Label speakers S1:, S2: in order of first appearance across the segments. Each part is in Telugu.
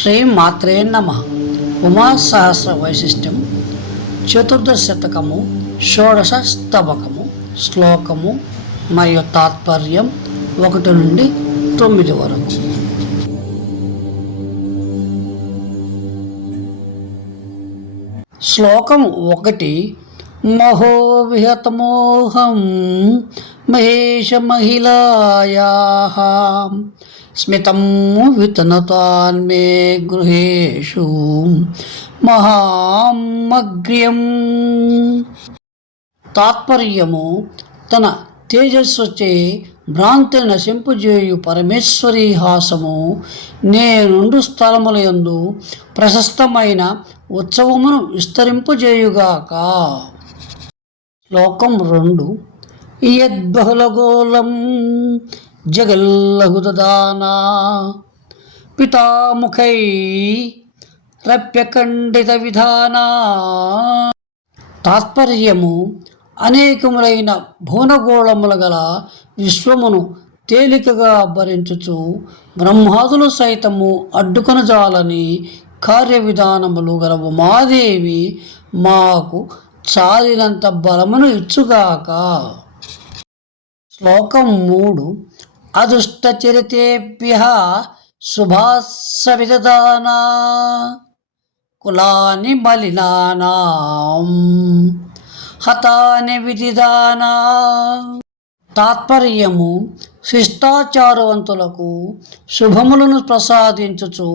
S1: శ్రీ మాత్రే నమ. ఉమా సహస్ర వైశిష్ట్యం చతుర్దశ శతకము షోడశ స్తవకము శ్లోకము మరియు తాత్పర్యం ఒకటి నుండి తొమ్మిది వరకు. శ్లోకం ఒకటి మహో విహతమోహం మహేష మహిళాయా. స్మితం వితనతాన్మే గృహేషు మహామగ్ర్యం తాత్పర్యము తన తేజస్సుచే భ్రాంతి నశింపుజేయు పరమేశ్వరి హాసము నేనుండు స్థలములయందు ప్రశస్తమైన ఉత్సవమును విస్తరింపజేయుగాక. శ్లోకం రెండు యద్బహులగోళం జగల్లహుదానా పితాముఖై రప్యఖండిత విధానా. తాత్పర్యము అనేకములైన భువనగోళములు గల విశ్వమును తేలికగా భరించుచు బ్రహ్మాదులు సైతము అడ్డుకొనజాలని కార్య విధానములు గల ఉమాదేవి మాకు చాలినంత బలమును ఇచ్చుగాక. శ్లోకం మూడు. అదుష్టచరితేభ్య శుభాస్స కులాని మలినానాం హతాని విదిదానా. తాత్పర్యము శిష్టాచారవంతులకు శుభములను ప్రసాదించుచు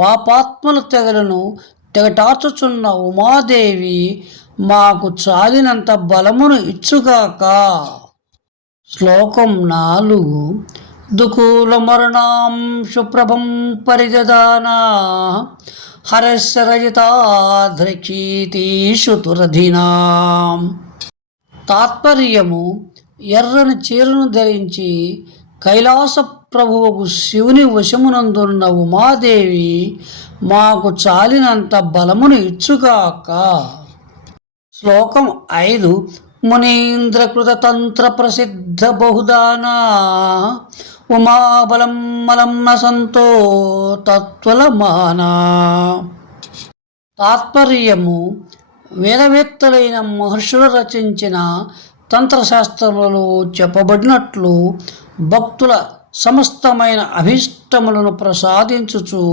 S1: పాపాత్మల తెగలను తెగటాచుచున్న ఉమాదేవి మాకు చాలినంత బలమును ఇచ్చుగాక. శ్లోకం నాలుగు దుకూల సుప్రభం పరిజదానా పరిదదానా తాత్పర్యము ఎర్రని చీరను ధరించి కైలాస ప్రభువుకు శివుని వశమునందున్న ఉమాదేవి మాకు చాలినంత బలమును ఇచ్చుగాక. శ్లోకం ఐదు మునీంద్రకృత తంత్ర ప్రసిద్ధ బహుదానా ఉమాబలం మలం నసంతో తత్వలమానా. తాత్పర్యము వేదవేత్తలైన మహర్షులు రచించిన తంత్రశాస్త్రములలో చెప్పబడినట్లు భక్తుల సమస్తమైన అభిష్టములను ప్రసాదించుచు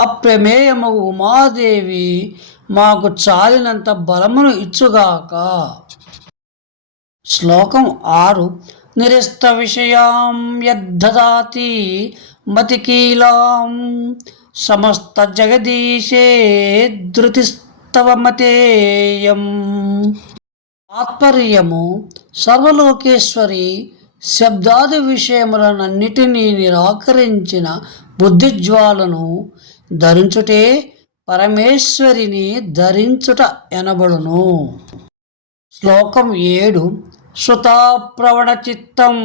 S1: అప్రమేయము ఉమాదేవి మాకు చాలినంత బలమును ఇచ్చుగాక. శ్లోకం ఆరు నిరస్త విషయాం యద్దదాతి మతికీలాం సమస్త జగదీశే ధృతిస్తవ మతేయం తాత్పర్యము సర్వలోకేశ్వరి శబ్దాది విషయములనన్నిటినీ నిరాకరించిన బుద్ధిజ్వాలను ధరించుటే పరమేశ్వరిని ధరించుట ఎనబడును. శ్లోకం ఏడు శృతాప్రవణ చిత్తం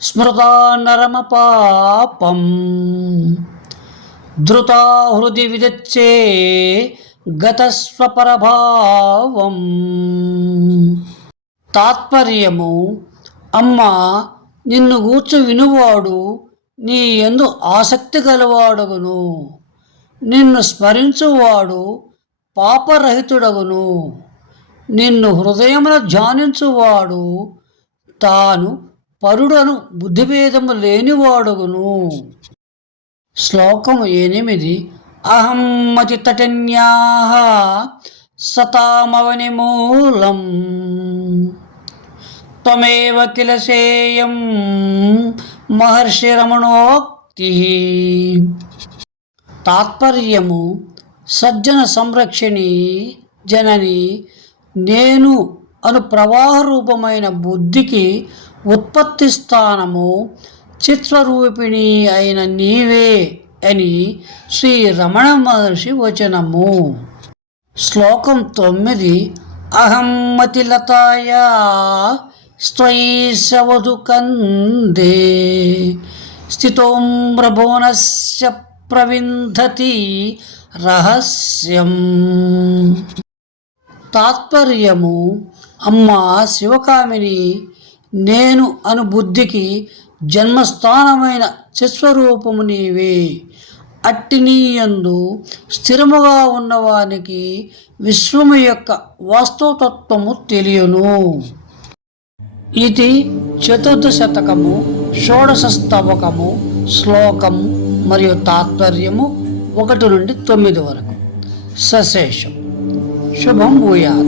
S1: స్మృతా నరమ పాపం ధృతా హృది విదచ్చే గతస్వపరభావం. తాత్పర్యము అమ్మ నిన్ను కూర్చు వినువాడు నీ ఎందు ఆసక్తి గలవాడగును. నిన్ను స్మరించువాడు పాపరహితుడగును. నిన్ను హృదయమున ధ్యానించువాడు తాను పరుడను బుద్ధిభేదము లేనివాడుగును. శ్లోకం ఎనిమిది. అహం మతి తటన్యా సతామవని మూలం. త్వమేవ కిల సేయం మహర్షి రమణోక్తి తాత్పర్యము సజ్జన సంరక్షణి జనని నేను అను ప్రవాహ రూపమైన బుద్ధికి ఉత్పత్తి స్థానము చిత్స్వరూపిణి అయిన నీవే అని శ్రీ రమణ మహర్షి వచనము. శ్లోకం తొమ్మిది. అహమ్మతిలతాయ మతిలతాయా కందే. స్థితోమ్రభువనస్య ప్రవింధతి రహస్యం. తాత్పర్యము. అమ్మ శివకామిని నేను అను బుద్ధికి జన్మస్థానమైన చిస్వరూపము నీవే. అట్టినీయందు స్థిరముగా ఉన్నవానికి విశ్వము యొక్క వాస్తవతత్వము తెలియను. ఇది చతుర్థ శతకము షోడశ స్తవకము శ్లోకం మరియు తాత్పర్యము ఒకటి నుండి తొమ్మిది వరకు. సశేషం. শুভম বৈয়াল